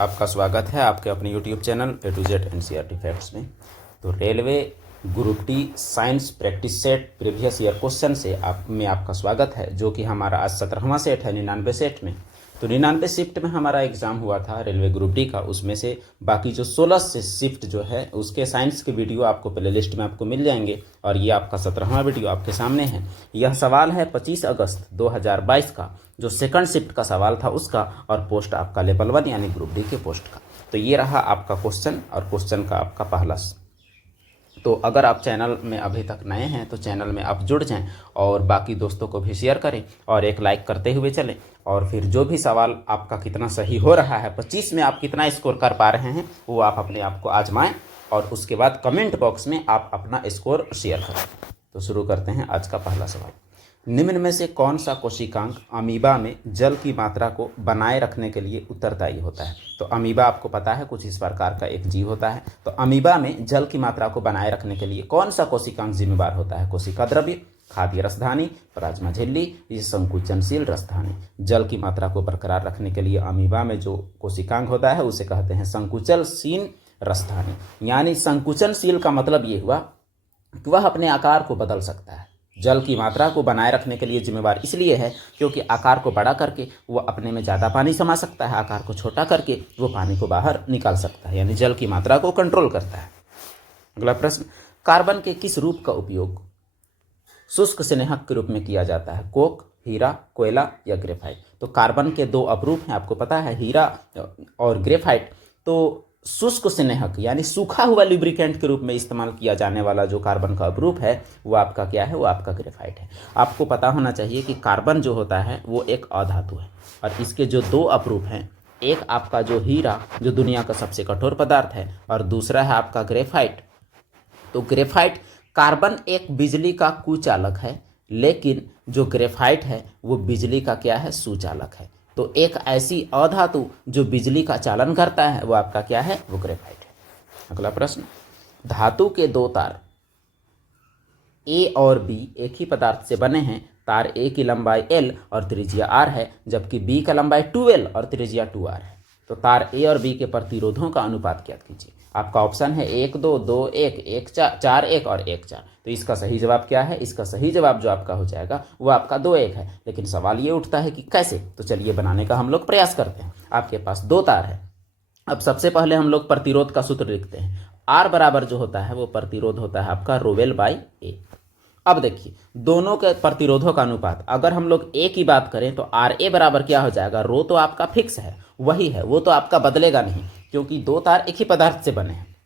आपका स्वागत है आपके अपने YouTube channel A to Z NCERT facts में। तो railway group D science practice set previous year question से आपका स्वागत है, जो कि हमारा आज 17वां सेट है 99 सेट में। तो 99 शिफ्ट में हमारा एग्ज़ाम हुआ था रेलवे ग्रुप डी का। उसमें से बाकी जो 16 से शिफ्ट जो है उसके साइंस के वीडियो आपको प्ले लिस्ट में आपको मिल जाएंगे, और ये आपका 17वां वीडियो आपके सामने है। यह सवाल है 25 अगस्त 2022 का, जो सेकंड शिफ्ट का सवाल था उसका, और पोस्ट आपका लेवल 1 यानी ग्रुप डी के पोस्ट का। तो ये रहा आपका क्वेश्चन, और क्वेश्चन का आपका पहला। तो अगर आप चैनल में अभी तक नए हैं तो चैनल में आप जुड़ जाएं, और बाकी दोस्तों को भी शेयर करें, और एक लाइक करते हुए चलें। और फिर जो भी सवाल आपका कितना सही हो रहा है, 25 में आप कितना स्कोर कर पा रहे हैं, वो आप अपने आप को आजमाएं, और उसके बाद कमेंट बॉक्स में आप अपना स्कोर शेयर करें। तो शुरू करते हैं आज का पहला सवाल। निम्न में से कौन सा कोशिकांग अमीबा में जल की मात्रा को बनाए रखने के लिए उत्तरदायी होता है? तो अमीबा आपको पता है कुछ इस प्रकार का एक जीव होता है। तो अमीबा में जल की मात्रा को बनाए रखने के लिए कौन सा कोशिकांग जिम्मेदार होता है? कोशिका द्रव्य, खाद्य रसधानी, प्लाज्मा झिल्ली, ये संकुचनशील रसधानी। जल की मात्रा को बरकरार रखने के लिए अमीबा में जो कोशिकांग होता है उसे कहते हैं संकुचनशील रसधानी। यानी संकुचनशील का मतलब ये हुआ कि वह अपने आकार को बदल सकता है। जल की मात्रा को बनाए रखने के लिए जिम्मेवार इसलिए है क्योंकि आकार को बड़ा करके वो अपने में ज़्यादा पानी समा सकता है, आकार को छोटा करके वो पानी को बाहर निकाल सकता है, यानी जल की मात्रा को कंट्रोल करता है। अगला प्रश्न, कार्बन के किस रूप का उपयोग शुष्क स्नेहक के रूप में किया जाता है? कोक, हीरा, कोयला या ग्रेफाइट? तो कार्बन के दो अपरूप हैं, आपको पता है, हीरा और ग्रेफाइट। तो शुष्क स्नेहक यानी सूखा हुआ लुब्रिकेंट के रूप में इस्तेमाल किया जाने वाला जो कार्बन का अपरूप है वो आपका क्या है? वो आपका ग्रेफाइट है। आपको पता होना चाहिए कि कार्बन जो होता है वो एक अधातु है, और इसके जो दो अपरूप हैं, एक आपका जो हीरा जो दुनिया का सबसे कठोर पदार्थ है, और दूसरा है आपका ग्रेफाइट। तो ग्रेफाइट, कार्बन एक बिजली का कुचालक है, लेकिन जो ग्रेफाइट है वो बिजली का क्या है? सुचालक है। तो एक ऐसी अधातु जो बिजली का चालन करता है वो आपका क्या है? वो ग्रेफाइट है। अगला प्रश्न, धातु के दो तार ए और बी एक ही पदार्थ से बने हैं। तार ए की लंबाई l और त्रिज्या r है, जबकि बी का लंबाई 2l और त्रिज्या 2r है। तो तार ए और बी के प्रतिरोधों का अनुपात ज्ञात कीजिए। आपका ऑप्शन है 1 2 2 1 1 4 1 और 1 4। तो इसका सही जवाब क्या है? इसका सही जवाब जो आपका हो जाएगा वो आपका 2 1 है। लेकिन सवाल ये उठता है कि कैसे? तो चलिए बनाने का हम लोग प्रयास करते हैं। आपके पास दो तार है। अब सबसे पहले हम लोग प्रतिरोध का सूत्र लिखते हैं। आर बराबर जो होता है वो प्रतिरोध होता है आपका रोवेल बाई ए। अब देखिए दोनों के प्रतिरोधों का अनुपात, अगर हम लोग ए की बात करें तो आर ए बराबर क्या हो जाएगा? रो तो आपका फिक्स है, वही है, वो तो आपका बदलेगा नहीं, क्योंकि दो तार एक ही पदार्थ से बने हैं।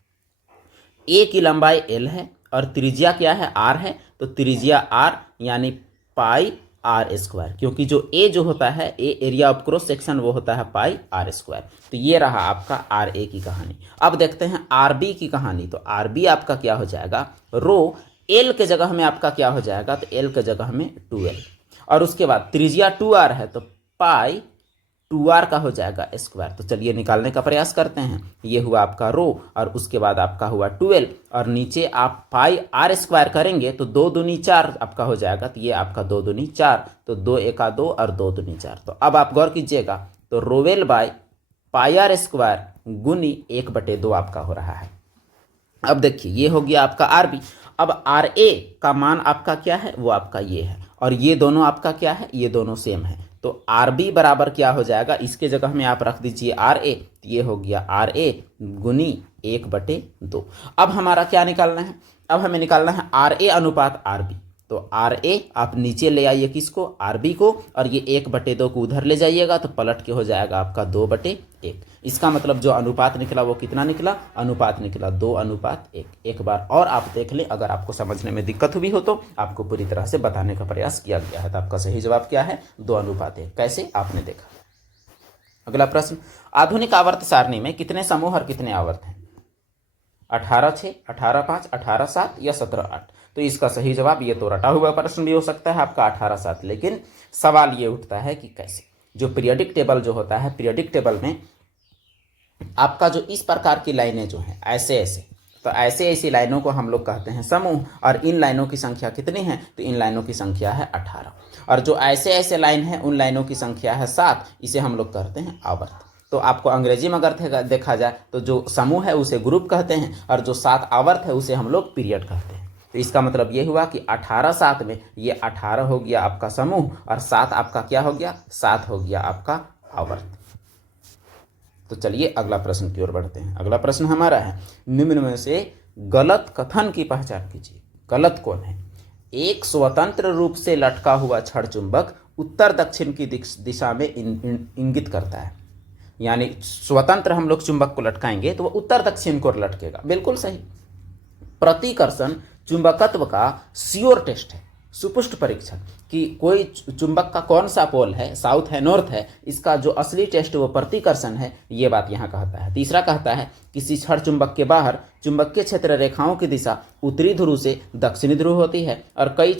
ए की लंबाई एल है और त्रिज्या क्या है? आर है। तो त्रिज्या आर यानी पाई आर स्क्वायर, क्योंकि जो ए जो होता है ए एरिया ऑफ क्रॉस सेक्शन वो होता है पाई आर स्क्वायर। तो ये रहा आपका आर ए की कहानी। अब देखते हैं आर बी की कहानी। तो आर बी आपका क्या हो जाएगा? रो एल के जगह में आपका क्या हो जाएगा? तो एल के जगह में 2l, और उसके बाद त्रिज्या 2r है तो पाई 2r का हो जाएगा स्क्वायर। तो चलिए निकालने का प्रयास करते हैं। ये हुआ आपका रो, और उसके बाद आपका हुआ 2l, और नीचे आप पाई आर स्क्वायर करेंगे तो 2 दूनी 4 आपका हो जाएगा। तो ये आपका 2 दूनी 4, तो 2 एका 2 और 2 दूनी 4। तो अब आप गौर कीजिएगा, तो रोवेल बाय पाई आर स्क्वायर गुनी 1/2 आपका हो रहा है। अब देखिए ये हो गया आपका आर बी। अब आर ए का मान आपका क्या है? वो आपका ये है, और ये दोनों आपका क्या है? ये दोनों सेम है। तो आर बी बराबर क्या हो जाएगा? इसके जगह में आप रख दीजिए आर ए। ये हो गया आर ए गुनी 1/2। अब हमारा क्या निकालना है? अब हमें निकालना है आर ए अनुपात आर बी। तो आर ए आप नीचे ले आइए किसको? आर बी को, और ये 1/2 को उधर ले जाइएगा तो पलट के हो जाएगा आपका 2/1। इसका मतलब जो अनुपात निकला वो कितना निकला? अनुपात निकला 2:1। एक बार और आप देख लें, अगर आपको समझने में दिक्कत हुई हो तो आपको पूरी तरह से बताने का प्रयास किया गया है। तो आपका सही जवाब क्या है? 2:1। कैसे? आपने देखा। अगला प्रश्न, आधुनिक आवर्त सारणी में कितने समूह और कितने आवर्त हैं? 18/6, 18/5, 18/7 या 17/8? तो इसका सही जवाब, ये तो रटा हुआ प्रश्न भी हो सकता है आपका 18/7, लेकिन सवाल ये उठता है कि कैसे? जो पीरियोडिक टेबल जो होता है, पीरियोडिक टेबल में आपका जो इस प्रकार की लाइनें जो हैं ऐसे ऐसे, तो ऐसे ऐसी लाइनों को हम लोग कहते हैं समूह। और इन लाइनों की संख्या कितनी है? तो इन लाइनों की संख्या है 18। और जो ऐसे ऐसे लाइन है उन लाइनों की संख्या है 7। इसे हम लोग कहते हैं आवर्त। तो आपको अंग्रेजी में अगर देखा जाए तो जो समूह है उसे ग्रुप कहते हैं और जो 7 आवर्त है उसे हम लोग पीरियड कहते हैं। तो इसका मतलब ये हुआ कि 18 7 में ये 18 हो गया आपका समूह और 7 आपका क्या हो गया, 7 हो गया आपका आवर्त। तो चलिए अगला प्रश्न की ओर बढ़ते हैं। अगला प्रश्न हमारा है, निम्न में से गलत कथन की पहचान कीजिए। गलत कौन है? एक स्वतंत्र रूप से लटका हुआ छड़ चुंबक उत्तर दक्षिण की दिशा में इंगित करता है। यानी स्वतंत्र हम लोग चुंबक को लटकाएंगे तो वह उत्तर दक्षिण को लटकेगा, बिल्कुल सही। प्रतिकर्षण चुंबकत्व का श्योर टेस्ट है, सुपुष्ट परीक्षण कि कोई चुंबक का कौन सा पोल है, साउथ है नॉर्थ है, इसका जो असली टेस्ट वो प्रतिकर्षण है, ये बात यहाँ कहता है। तीसरा कहता है किसी छड़ चुंबक के बाहर चुंबकीय क्षेत्र रेखाओं की दिशा उत्तरी ध्रुव से दक्षिणी ध्रुव होती है और कई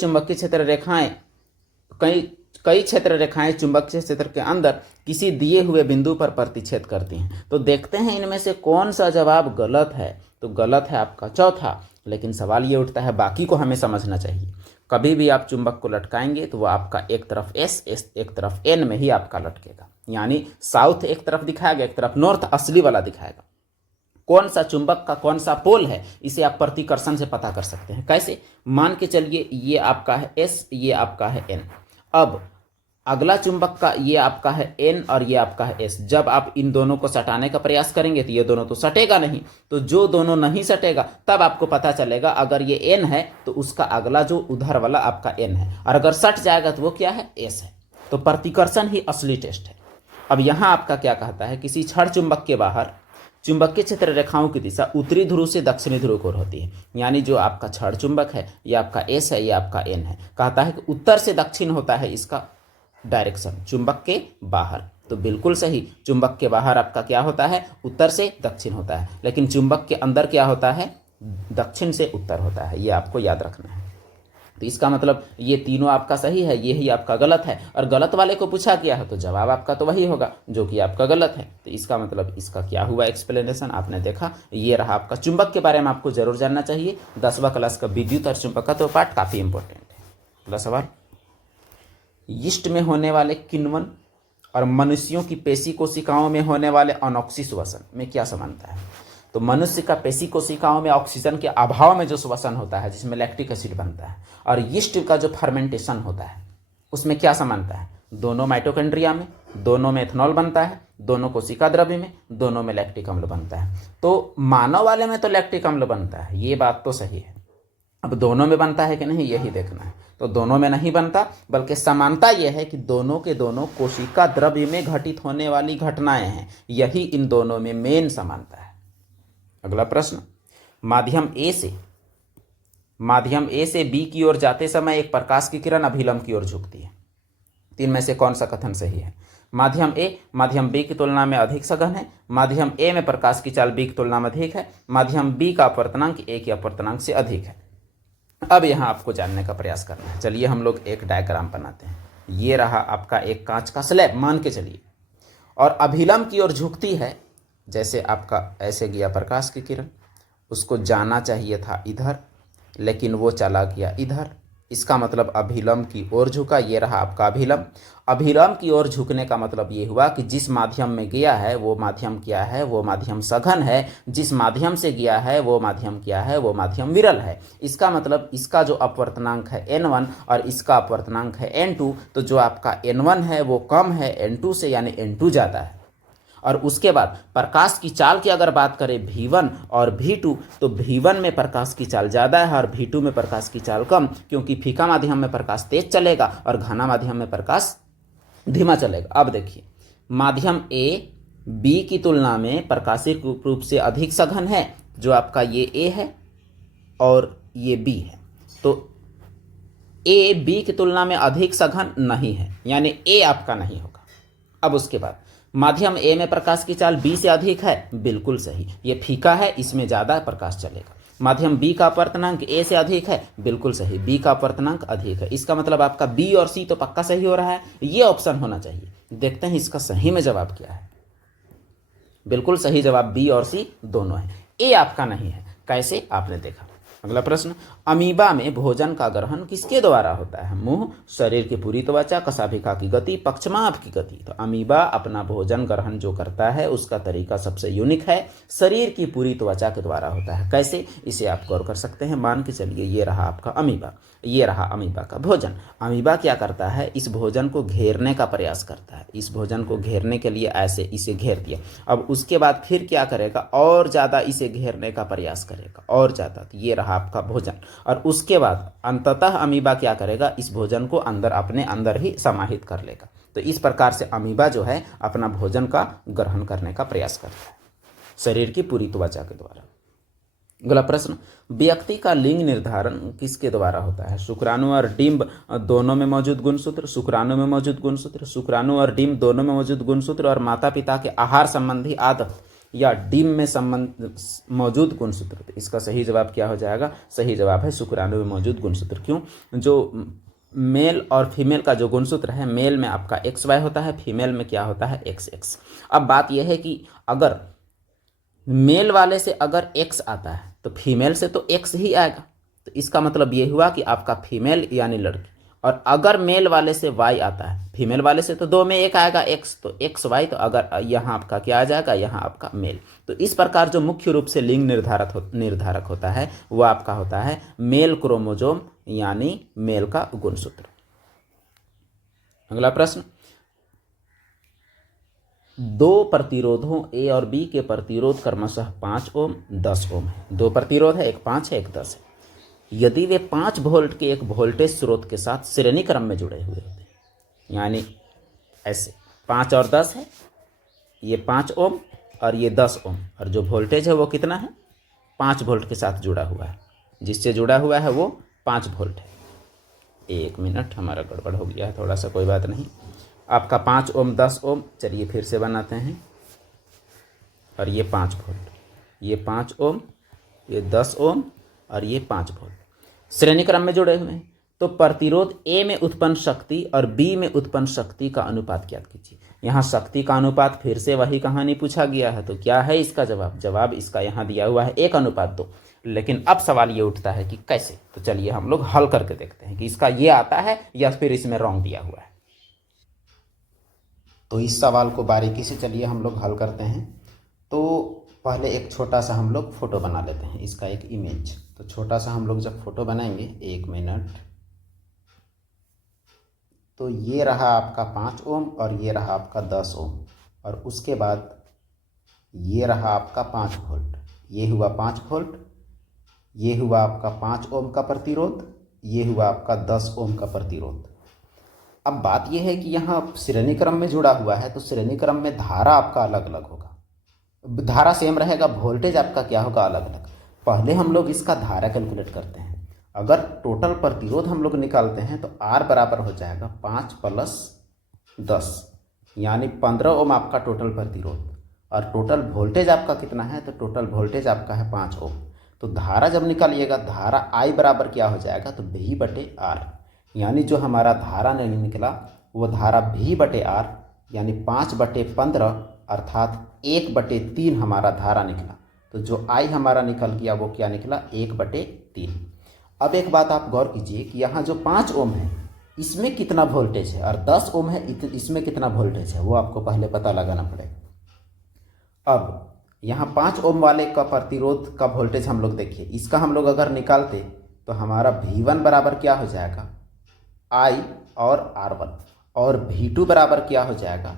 क्षेत्र रेखाएं चुंबकीय क्षेत्र के अंदर किसी दिए हुए बिंदु पर प्रतिच्छेद करती हैं। तो देखते हैं इनमें से कौन सा जवाब गलत है। तो गलत है आपका चौथा। लेकिन सवाल ये उठता है, बाकी को हमें समझना चाहिए। कभी भी आप चुंबक को लटकाएंगे तो वो आपका एक तरफ एस एक तरफ एन में ही आपका लटकेगा। यानी साउथ एक तरफ दिखाएगा, एक तरफ नॉर्थ असली वाला दिखाएगा। कौन सा चुंबक का कौन सा पोल है इसे आप प्रतिकर्षण से पता कर सकते हैं। कैसे? मान के चलिए ये आपका है एस, ये आपका है एन। अब अगला चुंबक का ये आपका है एन और ये आपका है एस। जब आप इन दोनों को सटाने का प्रयास करेंगे तो ये दोनों तो सटेगा नहीं, तो जो दोनों नहीं सटेगा तब आपको पता चलेगा अगर ये एन है तो उसका अगला जो उधर वाला आपका एन है, और अगर सट जाएगा तो वो क्या है, एस है। तो प्रतिकर्षण ही असली टेस्ट है। अब यहाँ आपका क्या कहता है, किसी छड़ चुंबक के बाहर चुंबकीय क्षेत्र रेखाओं की दिशा उत्तरी ध्रुव से दक्षिणी ध्रुव को होती है। यानी जो आपका छड़ चुंबक है ये आपका एस है, ये आपका एन है। कहता है कि उत्तर से दक्षिण होता है इसका डायरेक्शन चुंबक के बाहर। तो बिल्कुल सही, चुंबक के बाहर आपका क्या होता है, उत्तर से दक्षिण होता है। लेकिन चुंबक के अंदर क्या होता है, दक्षिण से उत्तर होता है। ये आपको याद रखना है। तो इसका मतलब ये तीनों आपका सही है, ये ही आपका गलत है। और गलत वाले को पूछा गया है तो जवाब आपका तो वही होगा जो कि आपका गलत है। तो इसका मतलब इसका क्या हुआ एक्सप्लेनेशन, आपने देखा। ये रहा आपका चुंबक के बारे में आपको जरूर जानना चाहिए। 10वां क्लास का विद्युत और चुंबकत्व तो पार्ट काफी इंपॉर्टेंट है। अगला सवाल, यीस्ट में होने वाले किण्वन और मनुष्यों की पेशी कोशिकाओं में होने वाले अनॉक्सी श्वसन में क्या समानता है? तो मनुष्य का पेशी कोशिकाओं में ऑक्सीजन के अभाव में जो श्वसन होता है जिसमें लैक्टिक एसिड बनता है, और यीस्ट का जो फर्मेंटेशन होता है उसमें क्या समानता है? दोनों माइटोकॉन्ड्रिया में, दोनों में एथनॉल बनता है, दोनों कोशिका द्रव्य में, दोनों में लैक्टिक अम्ल बनता है। तो मानव वाले में तो लैक्टिक अम्ल बनता है, ये बात तो सही है। अब दोनों में बनता है कि नहीं यही देखना है। तो दोनों में नहीं बनता, बल्कि समानता यह है कि दोनों के दोनों कोशिका द्रव्य में घटित होने वाली घटनाएं हैं, यही इन दोनों में मेन समानता है। अगला प्रश्न, माध्यम ए से बी की ओर जाते समय एक प्रकाश की किरण अभिलंब की ओर झुकती है। तीन में से कौन सा कथन सही है? माध्यम ए माध्यम बी की तुलना में अधिक सघन है। माध्यम ए में प्रकाश की चाल बी की तुलना में अधिक है। माध्यम बी का अपवर्तनांक ए के अपवर्तनांक से अधिक है। अब यहाँ आपको जानने का प्रयास करना है। चलिए हम लोग एक डायग्राम बनाते हैं। ये रहा आपका एक कांच का स्लैब मान के चलिए, और अभिलंब की ओर झुकती है। जैसे आपका ऐसे गया प्रकाश की किरण, उसको जाना चाहिए था इधर, लेकिन वो चला गया इधर। इसका मतलब अभिलंब की ओर झुका। ये रहा आपका अभिलंब। अभिलंब की ओर झुकने का मतलब ये हुआ कि जिस माध्यम में गया है वो माध्यम क्या है, वो माध्यम सघन है। जिस माध्यम से गया है वो माध्यम क्या है, वो माध्यम विरल है। इसका मतलब इसका जो अपवर्तनांक है n1 और इसका अपवर्तनांक है n2, तो जो आपका n1 है वो कम है n2 से, यानी n2 ज़्यादा है। और उसके बाद प्रकाश की चाल की अगर बात करें V1 और V2, तो V1 में प्रकाश की चाल ज़्यादा है और V2 में प्रकाश की चाल कम, क्योंकि फीका माध्यम में प्रकाश तेज चलेगा और घना माध्यम में प्रकाश धीमा चलेगा। अब देखिए, माध्यम A B की तुलना में प्रकाशिक रूप से अधिक सघन है। जो आपका ये A है और ये B है, तो A B की तुलना में अधिक सघन नहीं है, यानी A आपका नहीं होगा। अब उसके बाद माध्यम ए में प्रकाश की चाल बी से अधिक है, बिल्कुल सही। ये फीका है, इसमें ज़्यादा प्रकाश चलेगा। माध्यम बी का अपवर्तनांक ए से अधिक है, बिल्कुल सही। बी का अपवर्तनांक अधिक है। इसका मतलब आपका बी और सी तो पक्का सही हो रहा है, ये ऑप्शन होना चाहिए। देखते हैं इसका सही में जवाब क्या है। बिल्कुल सही जवाब बी और सी दोनों है। ए आपका नहीं है। कैसे? आपने देखा अगला प्रश्न, अमीबा में भोजन का ग्रहण किसके द्वारा होता है? मुंह, शरीर की पूरी त्वचा, कशाभिका की गति, पक्षमाप की गति। तो अमीबा अपना भोजन ग्रहण जो करता है उसका तरीका सबसे यूनिक है, शरीर की पूरी त्वचा के द्वारा होता है। कैसे, इसे आप गौर कर सकते हैं। मान के चलिए ये रहा आपका अमीबा, ये रहा अमीबा का भोजन। अमीबा क्या करता है, इस भोजन को घेरने का प्रयास करता है। इस भोजन को घेरने के लिए ऐसे इसे घेर दिया। अब उसके बाद फिर क्या करेगा, और ज़्यादा इसे घेरने का प्रयास करेगा, और ज़्यादा। तो ये रहा आपका भोजन। और उसके बाद अंततः अमीबा क्या करेगा, इस भोजन को अंदर अपने अंदर ही समाहित कर लेगा। तो इस प्रकार से अमीबा जो है अपना भोजन का ग्रहण करने का प्रयास करता है शरीर की पूरी त्वचा के द्वारा। अगला प्रश्न, व्यक्ति का लिंग निर्धारण किसके द्वारा होता है? शुक्राणु और डिंब दोनों में मौजूद गुणसूत्र, शुक्राणु में मौजूद गुणसूत्र, शुक्राणु और डिंब दोनों में मौजूद गुणसूत्र और माता पिता के आहार संबंधी आदत, या डिंब में संबंध मौजूद गुणसूत्र। तो इसका सही जवाब क्या हो जाएगा? सही जवाब है शुक्राणु में मौजूद गुणसूत्र। क्यों? जो मेल और फीमेल का जो गुणसूत्र है, मेल में आपका XY होता है, फीमेल में क्या होता है, XX। अब बात यह है कि अगर मेल वाले से अगर X आता है तो फीमेल से तो X ही आएगा। तो इसका मतलब ये हुआ कि आपका फीमेल यानी लड़की। और अगर मेल वाले से Y आता है, फीमेल वाले से तो दो में एक आएगा X, तो XY। तो अगर यहाँ आपका क्या आ जाएगा, यहाँ आपका मेल। तो इस प्रकार जो मुख्य रूप से लिंग निर्धारक होता है वो आपका होता है मेल क्रोमोजोम, यानी मेल का गुणसूत्र। अगला प्रश्न, दो प्रतिरोधों A और B के प्रतिरोध क्रमशः 5 ओम 10 ओम है। दो प्रतिरोध है, एक 5 है, एक 10 है। यदि वे 5 वोल्ट के एक वोल्टेज स्रोत के साथ श्रेणी क्रम में जुड़े हुए होते हैं, यानी ऐसे 5 और 10 है, ये 5 ओम और ये 10 ओम, और जो वोल्टेज है वो कितना है, 5 वोल्ट के साथ जुड़ा हुआ है। जिससे जुड़ा हुआ है वो 5 वोल्ट है। 1 मिनट, हमारा गड़बड़ हो गया है थोड़ा सा, कोई बात नहीं। आपका 5 ओम 10 ओम, चलिए फिर से बनाते हैं। और ये 5 वोल्ट, ये 5 ओम, ये 10 ओम और ये 5 वोल्ट श्रेणी क्रम में जुड़े हुए हैं। तो प्रतिरोध A में उत्पन्न शक्ति और B में उत्पन्न शक्ति का अनुपात ज्ञात कीजिए। यहाँ शक्ति का अनुपात फिर से वही कहानी पूछा गया है। तो क्या है इसका जवाब? जवाब इसका यहाँ दिया हुआ है 1:2। लेकिन अब सवाल ये उठता है कि कैसे। तो चलिए हम लोग हल करके देखते हैं कि इसका ये आता है या फिर इसमें रॉन्ग दिया हुआ है। तो इस सवाल को बारीकी से चलिए हम लोग हल करते हैं। तो पहले एक छोटा सा हम लोग फोटो बना लेते हैं, इसका एक इमेज। तो छोटा सा हम लोग जब फोटो बनाएंगे, 1 मिनट। तो ये रहा आपका 5 ओम और ये रहा आपका 10 ओम, और उसके बाद ये रहा आपका 5 वोल्ट। ये हुआ 5 वोल्ट, ये हुआ आपका 5 ओम का प्रतिरोध, ये हुआ आपका 10 ओम का प्रतिरोध। अब बात यह है कि यहाँ श्रेणी क्रम में जुड़ा हुआ है, तो श्रेणी क्रम में धारा आपका अलग अलग होगा। धारा सेम रहेगा, वोल्टेज आपका क्या होगा, अलग अलग। पहले हम लोग इसका धारा कैलकुलेट करते हैं। अगर टोटल प्रतिरोध हम लोग निकालते हैं तो R बराबर हो जाएगा 5 + 10, यानी 15 ओम आपका टोटल प्रतिरोध। और टोटल वोल्टेज आपका कितना है, तो टोटल वोल्टेज आपका है 5 ओम। तो धारा जब निकालिएगा, धारा I बराबर क्या हो जाएगा, तो V/R, यानी जो हमारा धारा नहीं निकला वो धारा V/R, यानी 5/15 अर्थात 1/3 हमारा धारा निकला। तो जो I हमारा निकल गया वो क्या निकला, 1/3। अब एक बात आप गौर कीजिए कि यहाँ जो 5 ओम है इसमें कितना वोल्टेज है, और 10 ओम है इसमें कितना वोल्टेज है, वो आपको पहले पता लगाना पड़ेगा। अब यहाँ 5 ओम वाले का प्रतिरोध का वोल्टेज हम लोग देखिए, इसका हम लोग अगर निकालते तो हमारा V1 बराबर क्या हो जाएगा, I और R1, और V2 बराबर क्या हो जाएगा,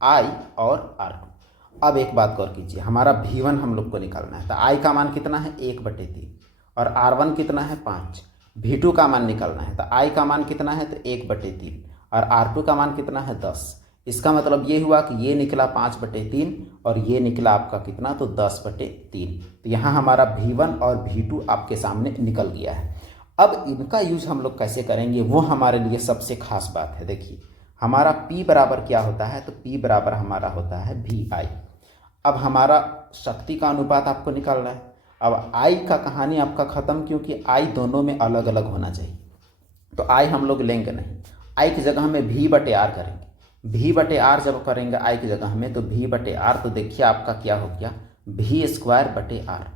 I और R2। अब एक बात गौर कीजिए, हमारा V1 हम लोग को निकालना है, तो I का मान कितना है, 1/3, और R1 कितना है, 5। V2 का मान निकालना है, तो I का मान कितना है, तो 1/3, और R2 का मान कितना है, 10। इसका मतलब ये हुआ कि ये निकला 5/3 और ये निकला आपका कितना, तो 10/3। तो यहाँ हमारा V1 और V2 आपके सामने निकल गया है। अब इनका यूज हम लोग कैसे करेंगे वो हमारे लिए सबसे खास बात है। देखिए हमारा P बराबर क्या होता है, तो P बराबर हमारा होता है VI। अब हमारा शक्ति का अनुपात आपको निकालना है। अब I का कहानी आपका ख़त्म, क्योंकि I दोनों में अलग अलग होना चाहिए। तो I हम लोग लेंगे नहीं, I की जगह में V/R करेंगे। V/R जब करेंगे I की जगह में, तो V/R, तो देखिए आपका क्या हो गया, V²/R।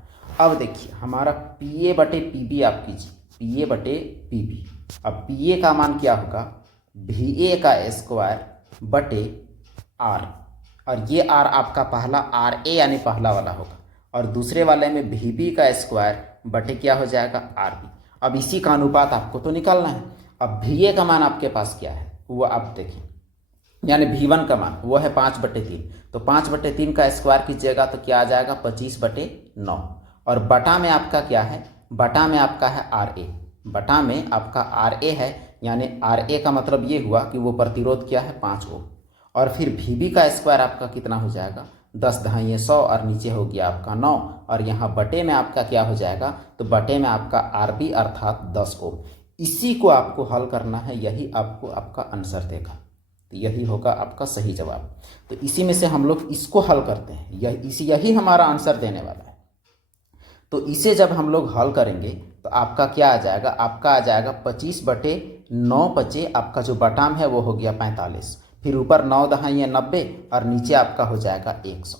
अब देखिए हमारा पी ए बटे पी बी आप कीजिए, पी ए बटे पी बी। अब पी ए का मान क्या होगा, भी ए का स्क्वायर बटे आर, और ये आर आपका पहला आर ए यानी पहला वाला होगा, और दूसरे वाले में भी बी का स्क्वायर बटे क्या हो जाएगा, आर बी। अब इसी का अनुपात आपको तो निकालना है। अब भी ए का मान आपके पास क्या है वो आप देखिए, यानी V1 का मान वो है 5/3, तो 5/3 का स्क्वायर कीजिएगा तो क्या आ जाएगा 25/9, और बटा में आपका क्या है, बटा में आपका है RA, बटा में आपका RA है, यानी RA का मतलब ये हुआ कि वो प्रतिरोध क्या है 5 ओम, और फिर VB का स्क्वायर आपका कितना हो जाएगा 10 × 100 और नीचे हो गया आपका 9, और यहाँ बटे में आपका क्या हो जाएगा, तो बटे में आपका RB अर्थात 10 ओम। इसी को आपको हल करना है, यही आपको आपका आंसर देगा, तो यही होगा आपका सही जवाब। तो इसी में से हम लोग इसको हल करते हैं, यही हमारा आंसर देने वाला है। तो इसे जब हम लोग हल करेंगे तो आपका क्या आ जाएगा, आपका आ जाएगा 25/9 बचे, आपका जो बटाम है वो हो गया 45, फिर ऊपर 9 दहाइयाँ 90 और नीचे आपका हो जाएगा 100।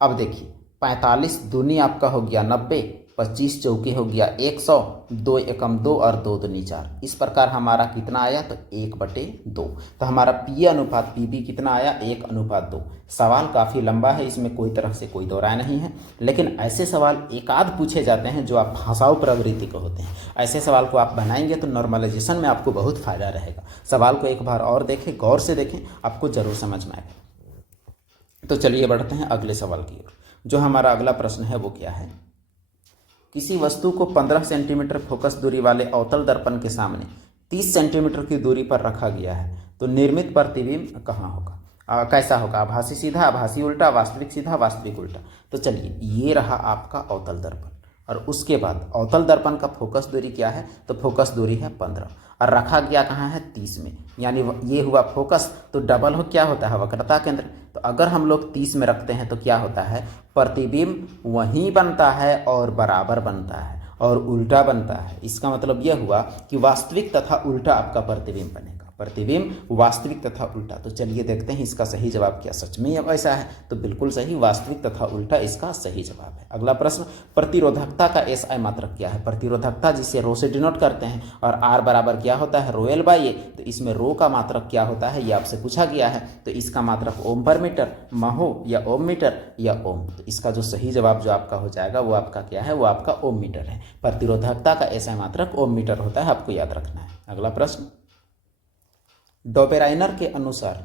अब देखिए 45 दूनी आपका हो गया 90, 25 चौके हो गया 100, 2 एकम 2 और 2 दूनी 4, इस प्रकार हमारा कितना आया तो 1/2। तो हमारा पी अनुपात पी बी कितना आया 1:2। सवाल काफ़ी लंबा है, इसमें कोई तरह से कोई दो राय नहीं है, लेकिन ऐसे सवाल एक आध पूछे जाते हैं जो आप भाषाओं प्रवृत्ति के होते हैं। ऐसे सवाल को आप बनाएंगे तो नॉर्मलाइजेशन में आपको बहुत फ़ायदा रहेगा। सवाल को एक बार और देखें, गौर से देखें, आपको ज़रूर समझ में आएगा। तो चलिए बढ़ते हैं अगले सवाल की ओर। जो हमारा अगला प्रश्न है वो क्या है, किसी वस्तु को 15 सेंटीमीटर फोकस दूरी वाले अवतल दर्पण के सामने 30 सेंटीमीटर की दूरी पर रखा गया है, तो निर्मित प्रतिबिंब कहाँ होगा, कैसा होगा, आभासी सीधा, आभासी उल्टा, वास्तविक सीधा, वास्तविक उल्टा। तो चलिए ये रहा आपका अवतल दर्पण, और उसके बाद अवतल दर्पण का फोकस दूरी क्या है, तो फोकस दूरी है 15, और रखा गया कहाँ है 30 में, यानी ये हुआ फोकस, तो डबल हो क्या होता है वक्रता केंद्र। तो अगर हम लोग 30 में रखते हैं तो क्या होता है, प्रतिबिंब वहीं बनता है और बराबर बनता है और उल्टा बनता है। इसका मतलब यह हुआ कि वास्तविक तथा उल्टा आपका प्रतिबिंब बनेगा, प्रतिबिंब वास्तविक तथा उल्टा। तो चलिए देखते हैं इसका सही जवाब क्या सच में अब ऐसा है, तो बिल्कुल सही, वास्तविक तथा उल्टा इसका सही जवाब है। अगला प्रश्न, प्रतिरोधकता का SI मात्रक क्या है, प्रतिरोधकता जिसे रो से डिनोट करते हैं, और R बराबर क्या होता है ρL/A, तो इसमें रो का मात्रक क्या होता है ये आपसे पूछा गया है, तो इसका मात्रक ओम पर मीटर, महो या ओम मीटर या ओम। तो इसका जो सही जवाब जो आपका हो जाएगा वो आपका क्या है, वो आपका ओम मीटर है। प्रतिरोधकता का SI मात्रक ओम मीटर होता है, आपको याद रखना है। अगला प्रश्न, डॉबेराइनर के अनुसार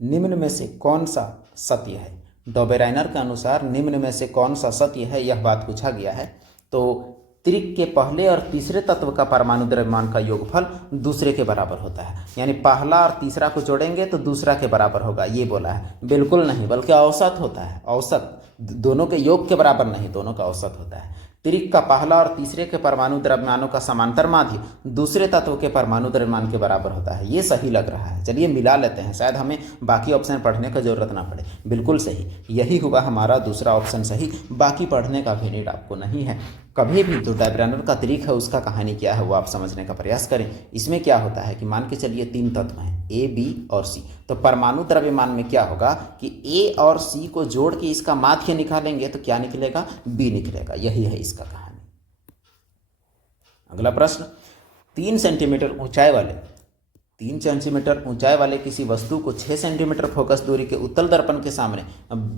निम्न में से कौन सा सत्य है, डॉबेराइनर के अनुसार निम्न में से कौन सा सत्य है यह बात पूछा गया है। तो त्रिक के पहले और तीसरे तत्व का परमाणु द्रव्यमान का योगफल दूसरे के बराबर होता है, यानी पहला और तीसरा को जोड़ेंगे तो दूसरा के बराबर होगा, ये बोला है। बिल्कुल नहीं, बल्कि औसत होता है, औसत, दोनों के योग के बराबर नहीं, दोनों का औसत होता है। त्रिक का पहला और तीसरे के परमाणु द्रव्यमानों का समांतर माध्य दूसरे तत्व के परमाणु द्रव्यमान के बराबर होता है, ये सही लग रहा है। चलिए मिला लेते हैं, शायद हमें बाकी ऑप्शन पढ़ने का जरूरत ना पड़े। बिल्कुल सही, यही हुआ हमारा दूसरा ऑप्शन सही, बाकी पढ़ने का भी नीड आपको नहीं है। कभी भी जो डॉबेराइनर का त्रिक है उसका कहानी क्या है वो आप समझने का प्रयास करें। इसमें क्या होता है कि मान के चलिए 3 तत्व हैं A, B और C, तो परमाणु द्रव्यमान में क्या होगा कि A और C को जोड़ के इसका माध्य निकालेंगे तो क्या निकलेगा, B निकलेगा, यही है इसका कहानी। अगला प्रश्न, 3 सेंटीमीटर ऊंचाई वाले किसी वस्तु को 6 सेंटीमीटर फोकस दूरी के उत्तल दर्पण के सामने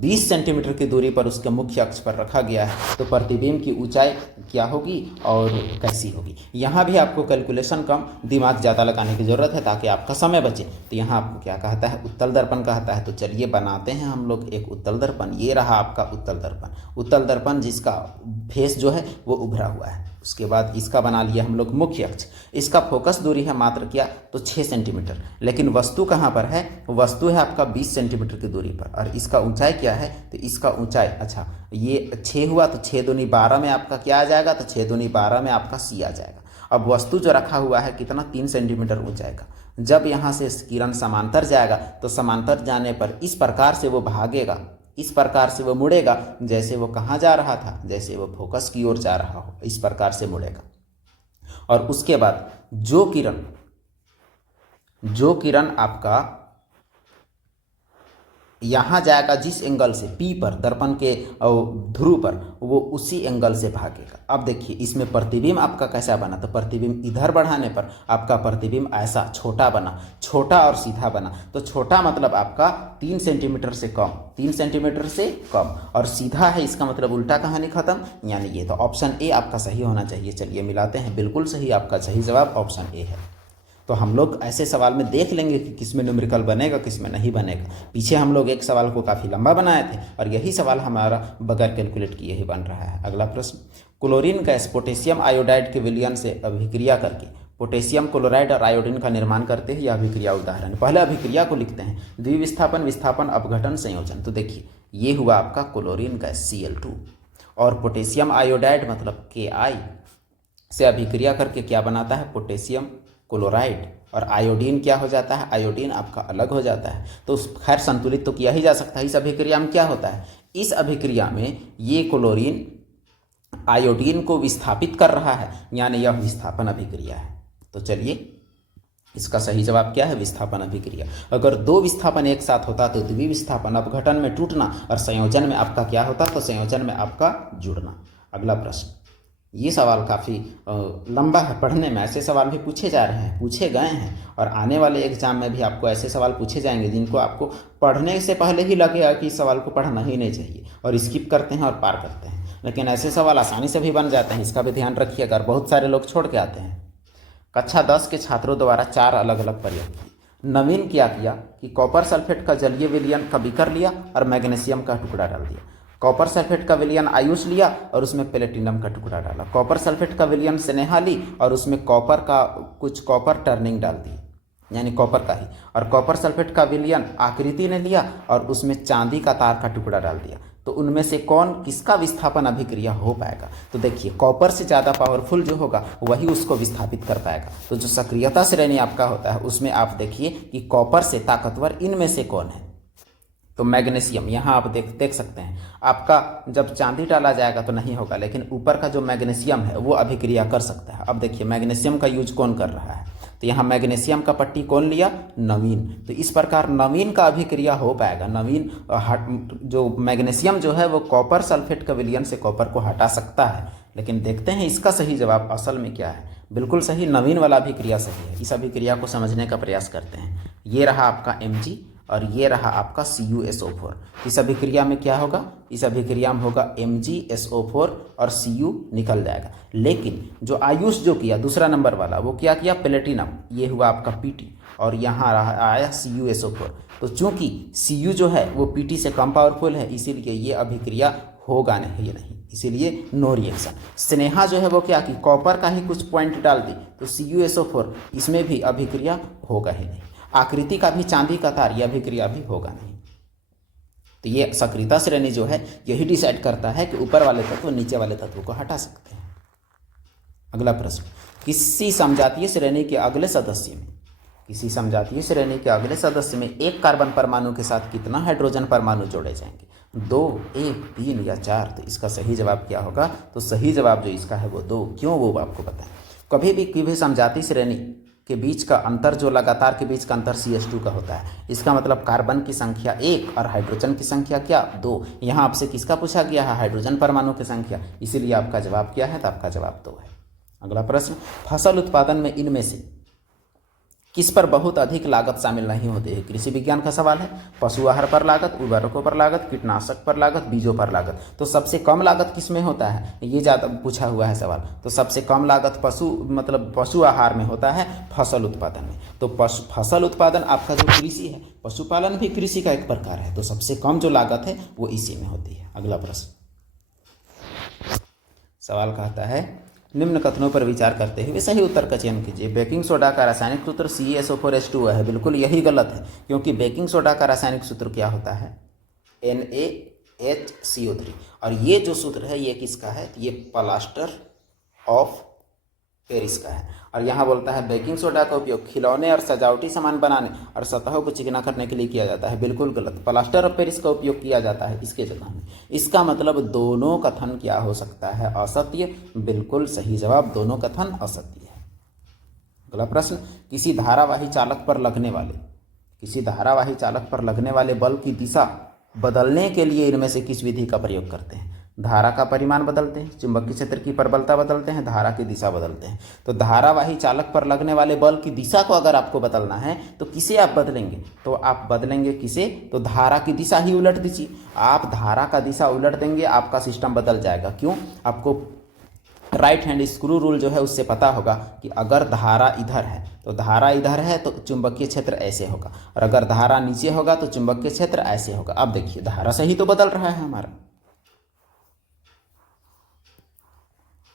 20 सेंटीमीटर की दूरी पर उसके मुख्य अक्ष पर रखा गया है, तो प्रतिबिंब की ऊंचाई क्या होगी और कैसी होगी। यहाँ भी आपको कैलकुलेशन कम, दिमाग ज़्यादा लगाने की ज़रूरत है ताकि आपका समय बचे। तो यहाँ आपको क्या कहता है, उत्तल दर्पण कहता है। तो चलिए बनाते हैं हम लोग एक उत्तल दर्पण। ये रहा आपका उत्तल दर्पण जिसका फेस जो है वो उभरा हुआ है। उसके बाद इसका बना लिया हम लोग मुख्य अक्ष। इसका फोकस दूरी है मात्र क्या, तो 6 सेंटीमीटर, लेकिन वस्तु कहाँ पर है, वस्तु है आपका 20 सेंटीमीटर की दूरी पर, और इसका ऊंचाई क्या है, तो इसका ऊंचाई, अच्छा ये 6 हुआ तो 6 दूनी 12 में आपका क्या आ जाएगा, तो 6 दूनी 12 में आपका C आ जाएगा। अब वस्तु जो रखा हुआ है कितना, 3 सेंटीमीटर ऊंचाई का। जब यहाँ से किरण समांतर जाएगा तो समांतर जाने पर इस प्रकार से वो भागेगा, इस प्रकार से वो मुड़ेगा, जैसे वो कहाँ जा रहा था, जैसे वो फोकस की ओर जा रहा हो, इस प्रकार से मुड़ेगा। और उसके बाद जो किरण आपका यहाँ जाएगा जिस एंगल से P पर, दर्पण के ध्रुव पर, वो उसी एंगल से भागेगा। अब देखिए इसमें प्रतिबिंब आपका कैसा बना, तो प्रतिबिंब इधर बढ़ाने पर आपका प्रतिबिंब ऐसा छोटा बना, छोटा और सीधा बना। तो छोटा मतलब आपका 3 सेंटीमीटर से कम, 3 सेंटीमीटर से कम, और सीधा है इसका मतलब उल्टा कहानी खत्म, यानी ये। तो ऑप्शन ए आपका सही होना चाहिए। चलिए मिलाते हैं, बिल्कुल सही, आपका सही जवाब ऑप्शन ए है। तो हम लोग ऐसे सवाल में देख लेंगे कि किस में न्यूमेरिकल बनेगा, किस में नहीं बनेगा। पीछे हम लोग एक सवाल को काफ़ी लंबा बनाए थे और यही सवाल हमारा बगैर कैलकुलेट किए ही बन रहा है। अगला प्रश्न, क्लोरीन गैस पोटेशियम आयोडाइड के विलयन से अभिक्रिया करके पोटेशियम क्लोराइड और आयोडीन का निर्माण करते हैं। यह अभिक्रिया उदाहरण। पहले अभिक्रिया को लिखते हैं, द्विविस्थापन, विस्थापन, अपघटन, संयोजन। तो देखिए ये हुआ आपका क्लोरीन गैस Cl2, और पोटेशियम आयोडाइड मतलब Ki से अभिक्रिया करके क्या बनाता है, पोटेशियम क्लोराइड, और आयोडीन क्या हो जाता है, आयोडीन आपका अलग हो जाता है। तो खैर संतुलित तो किया ही जा सकता है। इस अभिक्रिया में क्या होता है, इस अभिक्रिया में ये क्लोरीन आयोडीन को विस्थापित कर रहा है, यानी यह विस्थापन अभिक्रिया है। तो चलिए इसका सही जवाब क्या है, विस्थापन अभिक्रिया। अगर दो विस्थापन एक साथ होता तो द्विविस्थापन, अपघटन में टूटना, और संयोजन में आपका क्या होता, तो संयोजन में आपका जुड़ना। अगला प्रश्न, ये सवाल काफ़ी लंबा है पढ़ने में, ऐसे सवाल भी पूछे जा रहे हैं, पूछे गए हैं, और आने वाले एग्जाम में भी आपको ऐसे सवाल पूछे जाएंगे जिनको आपको पढ़ने से पहले ही लगेगा कि इस सवाल को पढ़ना ही नहीं चाहिए, और स्किप करते हैं और पार करते हैं। लेकिन ऐसे सवाल आसानी से भी बन जाते हैं, इसका भी ध्यान रखिएगा। और बहुत सारे लोग छोड़ के आते हैं। कक्षा 10 के छात्रों द्वारा 4 अलग अलग प्रयोग किए। नवीन क्या किया कि कॉपर सल्फेट का जलीय विलयन का बीकर लिया और मैग्नीशियम का टुकड़ा डाल दिया। कॉपर सल्फेट का विलयन आयुष लिया और उसमें प्लेटिनम का टुकड़ा डाला। कॉपर सल्फेट का विलयन स्नेहा ली और उसमें कॉपर का कुछ कॉपर टर्निंग डाल दी, यानी कॉपर का ही। और कॉपर सल्फेट का विलयन आकृति ने लिया और उसमें चांदी का तार का टुकड़ा डाल दिया। तो उनमें से कौन किसका विस्थापन अभिक्रिया हो पाएगा, तो देखिए कॉपर से ज़्यादा पावरफुल जो होगा वही उसको विस्थापित कर पाएगा। तो जो सक्रियता श्रेणी आपका होता है उसमें आप देखिए कि कॉपर से ताकतवर इनमें से कौन है, तो मैग्नीशियम। यहाँ आप देख सकते हैं, आपका जब चांदी डाला जाएगा तो नहीं होगा, लेकिन ऊपर का जो मैग्नीशियम है वो अभिक्रिया कर सकता है। अब देखिए मैग्नीशियम का यूज कौन कर रहा है, तो यहाँ मैग्नीशियम का पट्टी कौन लिया, नवीन। तो इस प्रकार नवीन का अभिक्रिया हो पाएगा। नवीन जो मैग्नीशियम जो है वो कॉपर सल्फेट का विलयन से कॉपर को हटा सकता है। लेकिन देखते हैं इसका सही जवाब असल में क्या है। बिल्कुल सही, नवीन वाला अभिक्रिया सही है। इस अभिक्रिया को समझने का प्रयास करते हैं। ये रहा आपका Mg और ये रहा आपका CuSO4। इस अभिक्रिया में क्या होगा, इस अभिक्रिया में होगा MgSO4 और Cu निकल जाएगा। लेकिन जो आयुष जो किया दूसरा नंबर वाला, वो क्या किया, प्लेटिनम, ये हुआ आपका Pt, और यहाँ आया CuSO4। तो चूंकि Cu जो है वो Pt से कम पावरफुल है, इसीलिए ये अभिक्रिया होगा नहीं, इसीलिए नो रिएक्शन। स्नेहा जो है वो क्या की, कॉपर का ही कुछ पॉइंट डाल दी, तो CuSO4 इसमें भी अभिक्रिया होगा ही नहीं। आकृति का भी चांदी का तार, यह अभिक्रिया भी होगा नहीं। तो ये सक्रियता श्रेणी जो है यही डिसाइड करता है कि ऊपर वाले तत्व नीचे वाले तत्व को हटा सकते हैं। अगला प्रश्न, किसी समजातीय श्रेणी के अगले सदस्य में, किसी समजातीय श्रेणी के अगले सदस्य में एक कार्बन परमाणु के साथ कितना हाइड्रोजन परमाणु जोड़े जाएंगे, 2, 1, 3 या 4। तो इसका सही जवाब क्या होगा, तो सही जवाब जो इसका है वो 2। क्यों, वो आपको बताएं। कभी भी समजातीय श्रेणी के बीच का अंतर, जो लगातार के बीच का अंतर CH2 का होता है, इसका मतलब कार्बन की संख्या 1 और हाइड्रोजन की संख्या क्या, 2। यहाँ आपसे किसका पूछा गया है, हाइड्रोजन परमाणु की संख्या, इसीलिए आपका जवाब क्या है, तो आपका जवाब 2 है। अगला प्रश्न, फसल उत्पादन में इनमें से किस पर बहुत अधिक लागत शामिल नहीं होती है। कृषि विज्ञान का सवाल है। पशु आहार पर लागत, उर्वरकों पर लागत, कीटनाशक पर लागत, बीजों पर लागत। तो सबसे कम लागत किस में होता है, ये ज़्यादा पूछा हुआ है सवाल। तो सबसे कम लागत पशु आहार में होता है, फसल उत्पादन में। तो फसल उत्पादन आपका जो कृषि है, पशुपालन भी कृषि का एक प्रकार है, तो सबसे कम जो लागत है वो इसी में होती है। अगला प्रश्न, सवाल कहता है, निम्न कथनों पर विचार करते हुए सही उत्तर का चयन कीजिए। बेकिंग सोडा का रासायनिक सूत्र CaSO4H2O है। बिल्कुल यही गलत है, क्योंकि बेकिंग सोडा का रासायनिक सूत्र क्या होता है, NaHCO3। और ये जो सूत्र है ये किसका है, ये प्लास्टर ऑफ पेरिस का है। और यहाँ बोलता है बेकिंग सोडा का उपयोग खिलौने और सजावटी सामान बनाने और सतहों को चिकना करने के लिए किया जाता है। बिल्कुल गलत, प्लास्टर ऑफ पेरिस का उपयोग किया जाता है इसके जगह में। इसका मतलब दोनों कथन क्या हो सकता है, असत्य। बिल्कुल सही जवाब, दोनों कथन असत्य है। अगला प्रश्न, किसी धारावाही चालक पर लगने वाले किसी धारावाही चालक पर लगने वाले बल की दिशा बदलने के लिए इनमें से किस विधि का प्रयोग करते हैं? धारा का परिमाण बदलते हैं, चुंबकीय क्षेत्र की प्रबलता बदलते हैं, धारा की दिशा बदलते हैं। तो धारावाही चालक पर लगने वाले बल की दिशा को अगर आपको बदलना है तो किसे आप बदलेंगे? तो आप बदलेंगे किसे? तो धारा की दिशा ही उलट दीजिए। आप धारा का दिशा उलट देंगे, आपका सिस्टम बदल जाएगा। क्यों? आपको राइट हैंड स्क्रू रूल जो है उससे पता होगा कि अगर धारा इधर है तो धारा इधर है तो चुंबकीय क्षेत्र ऐसे होगा, और अगर धारा नीचे होगा तो चुंबकीय क्षेत्र ऐसे होगा। अब देखिए धारा से ही तो बदल रहा है हमारा।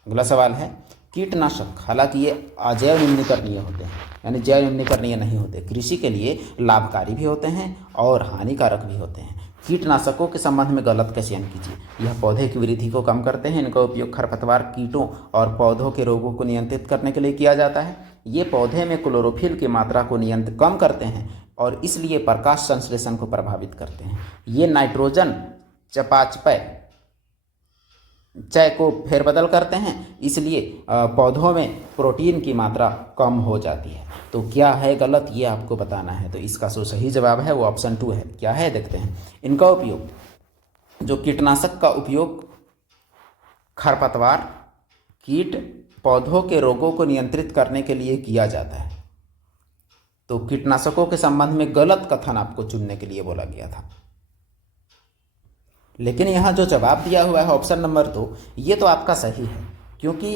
अगला सवाल है, कीटनाशक हालांकि ये अजैव निम्नीकरणीय होते हैं, यानी जैव निम्नीकरणीय नहीं होते, कृषि के लिए लाभकारी भी होते हैं और हानिकारक भी होते हैं। कीटनाशकों के संबंध में गलत का चयन कीजिए। यह पौधे की वृद्धि को कम करते हैं। इनका उपयोग खरपतवार, कीटों और पौधों के रोगों को नियंत्रित करने के लिए किया जाता है। ये पौधे में क्लोरोफिल की मात्रा को कम करते हैं और इसलिए प्रकाश संश्लेषण को प्रभावित करते हैं। ये नाइट्रोजन चयापचय को फेरबदल करते हैं, इसलिए पौधों में प्रोटीन की मात्रा कम हो जाती है। तो क्या है गलत, ये आपको बताना है। तो इसका जो सही जवाब है वो ऑप्शन 2 है। क्या है देखते हैं। इनका उपयोग, जो कीटनाशक का उपयोग खरपतवार, कीट, पौधों के रोगों को नियंत्रित करने के लिए किया जाता है। तो कीटनाशकों के संबंध में गलत कथन आपको चुनने के लिए बोला गया था। लेकिन यहाँ जो जवाब दिया हुआ है ऑप्शन नंबर 2, ये तो आपका सही है, क्योंकि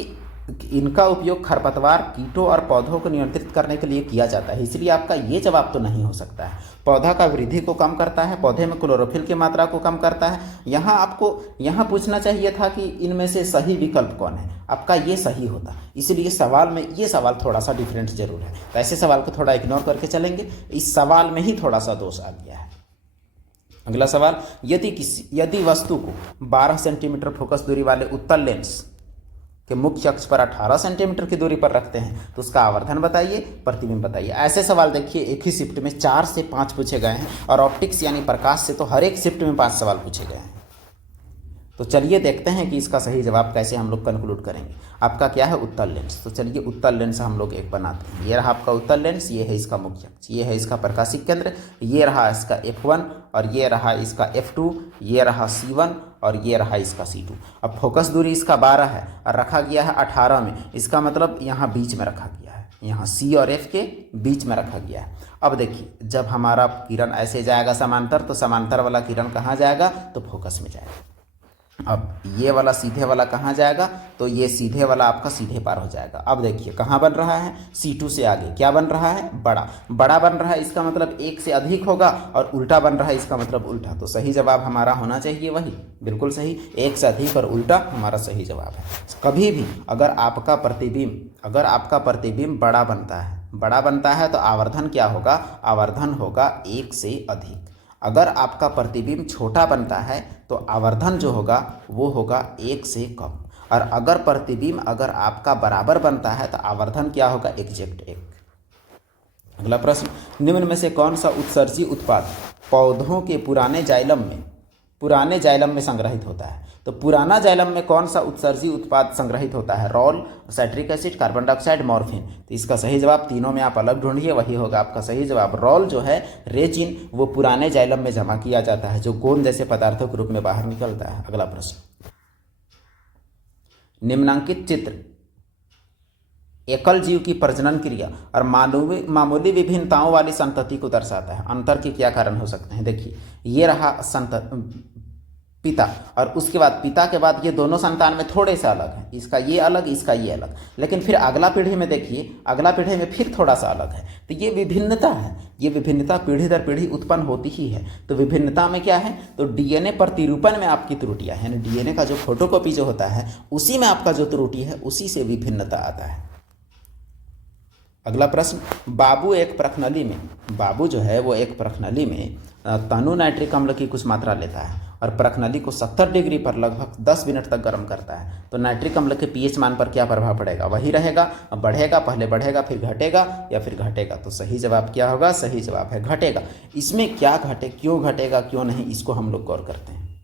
इनका उपयोग खरपतवार, कीटों और पौधों को नियंत्रित करने के लिए किया जाता है, इसलिए आपका ये जवाब तो नहीं हो सकता है। पौधा का वृद्धि को कम करता है, पौधे में क्लोरोफिल की मात्रा को कम करता है। यहाँ आपको पूछना चाहिए था कि इनमें से सही विकल्प कौन है, आपका ये सही होता। इसलिए सवाल में ये सवाल थोड़ा सा डिफरेंट जरूर है, तो ऐसे सवाल को थोड़ा इग्नोर करके चलेंगे। इस सवाल में ही थोड़ा सा दोष आ गया है। अगला सवाल, यदि वस्तु को 12 सेंटीमीटर फोकस दूरी वाले उत्तल लेंस के मुख्य अक्ष पर 18 सेंटीमीटर की दूरी पर रखते हैं तो उसका आवर्धन बताइए, प्रतिबिंब बताइए। ऐसे सवाल देखिए एक ही शिफ्ट में 4 से 5 पूछे गए हैं, और ऑप्टिक्स यानी प्रकाश से तो हर एक शिफ्ट में 5 सवाल पूछे गए हैं। तो चलिए देखते हैं कि इसका सही जवाब कैसे हम लोग कंक्लूड करेंगे। आपका क्या है? उत्तल लेंस। तो चलिए उत्तल लेंस हम लोग एक बनाते हैं। ये रहा आपका उत्तल लेंस, ये है इसका मुख्य अक्ष, ये है इसका प्रकाशिक केंद्र, ये रहा इसका F1 और ये रहा इसका F2, ये रहा C1 और ये रहा इसका C2। अब फोकस दूरी इसका 12 है और रखा गया है 18 में, इसका मतलब यहाँ बीच में रखा गया है, यहाँ C और F के बीच में रखा गया है। अब देखिए जब हमारा किरण ऐसे जाएगा समांतर, तो समांतर वाला किरण कहाँ जाएगा? तो फोकस में जाएगा। अब ये वाला सीधे वाला कहाँ जाएगा? तो ये सीधे वाला आपका सीधे पार हो जाएगा। अब देखिए कहाँ बन रहा है? C2 से आगे क्या बन रहा है? बड़ा बन रहा है, इसका मतलब 1 से अधिक होगा, और उल्टा बन रहा है, इसका मतलब उल्टा। तो सही जवाब हमारा होना चाहिए वही, बिल्कुल सही, 1 से अधिक और उल्टा हमारा सही जवाब है। कभी भी अगर आपका प्रतिबिंब बड़ा बनता है तो आवर्धन क्या होगा? आवर्धन होगा 1 से अधिक। अगर आपका प्रतिबिंब छोटा बनता है तो आवर्धन जो होगा वो होगा 1 से कम। और अगर प्रतिबिंब आपका बराबर बनता है तो आवर्धन क्या होगा? एग्जैक्ट 1। अगला प्रश्न, निम्न में से कौन सा उत्सर्जी उत्पाद पौधों के पुराने जाइलम में संग्रहित होता है? तो पुराना जाइलम में कौन सा उत्सर्जी उत्पाद संग्रहित होता है? रॉल, citric acid, carbon dioxide, morphine. तो इसका सही जवाब तीनों में आप अलग ढूंढिए, वही होगा आपका सही जवाब। रॉल जो है रेजिन, वो पुराने जाइलम में जमा किया जाता है, जो गोंद जैसे पदार्थों के रूप में बाहर निकलता है। अगला प्रश्न, निम्नांकित चित्र एकल जीव की प्रजनन क्रिया और मामूली विभिन्नताओं वाली संतति को दर्शाता है। अंतर के क्या कारण हो सकते हैं? देखिए ये रहा पिता, और उसके बाद पिता के बाद ये दोनों संतान में थोड़े से अलग हैं, इसका ये अलग, इसका ये अलग। लेकिन फिर अगला पीढ़ी में देखिए, अगला पीढ़ी में फिर थोड़ा सा अलग है। तो ये विभिन्नता है, ये विभिन्नता पीढ़ी दर पीढ़ी उत्पन्न होती ही है। तो विभिन्नता में क्या है? तो डीएनए प्रतिरूपण में आपकी त्रुटियां हैं, यानी डीएनए का जो फोटोकॉपी जो होता है उसी में आपका जो त्रुटि है उसी से विभिन्नता आता है। अगला प्रश्न, बाबू जो है वो एक प्रखनली में तनु नाइट्रिक अम्ल की कुछ मात्रा लेता है और प्रखनली को 70 डिग्री पर लगभग 10 मिनट तक गर्म करता है। तो नाइट्रिक अम्ल के पीएच मान पर क्या प्रभाव पड़ेगा? वही रहेगा, बढ़ेगा, पहले बढ़ेगा फिर घटेगा या फिर घटेगा। तो सही जवाब क्या होगा? सही जवाब है घटेगा। इसमें क्या घटे, क्यों घटेगा, क्यों नहीं, इसको हम लोग गौर करते हैं।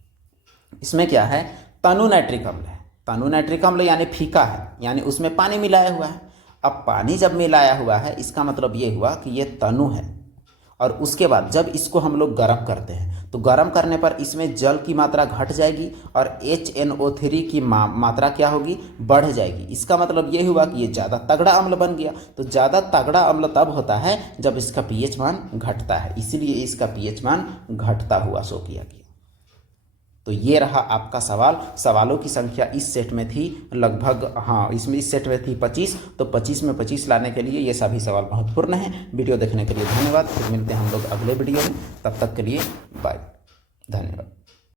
इसमें क्या है? तनु नाइट्रिक अम्ल है। तनु नाइट्रिक अम्ल यानी फीका है, यानी उसमें पानी मिलाया हुआ है। अब पानी जब मिलाया हुआ है इसका मतलब ये हुआ कि ये तनु है, और उसके बाद जब इसको हम लोग गर्म करते हैं तो गर्म करने पर इसमें जल की मात्रा घट जाएगी और HNO3 की मात्रा क्या होगी, बढ़ जाएगी। इसका मतलब ये हुआ कि ये ज़्यादा तगड़ा अम्ल बन गया। तो ज़्यादा तगड़ा अम्ल तब होता है जब इसका पीएच मान घटता है, इसीलिए इसका पीएच मान घटता हुआ शो किया गया। तो ये रहा आपका सवाल। सवालों की संख्या इस सेट में थी लगभग, हाँ इसमें इस सेट में थी 25, तो 25 में 25 लाने के लिए ये सभी सवाल महत्वपूर्ण हैं। वीडियो देखने के लिए धन्यवाद। फिर मिलते हैं हम लोग अगले वीडियो में, तब तक के लिए बाय, धन्यवाद।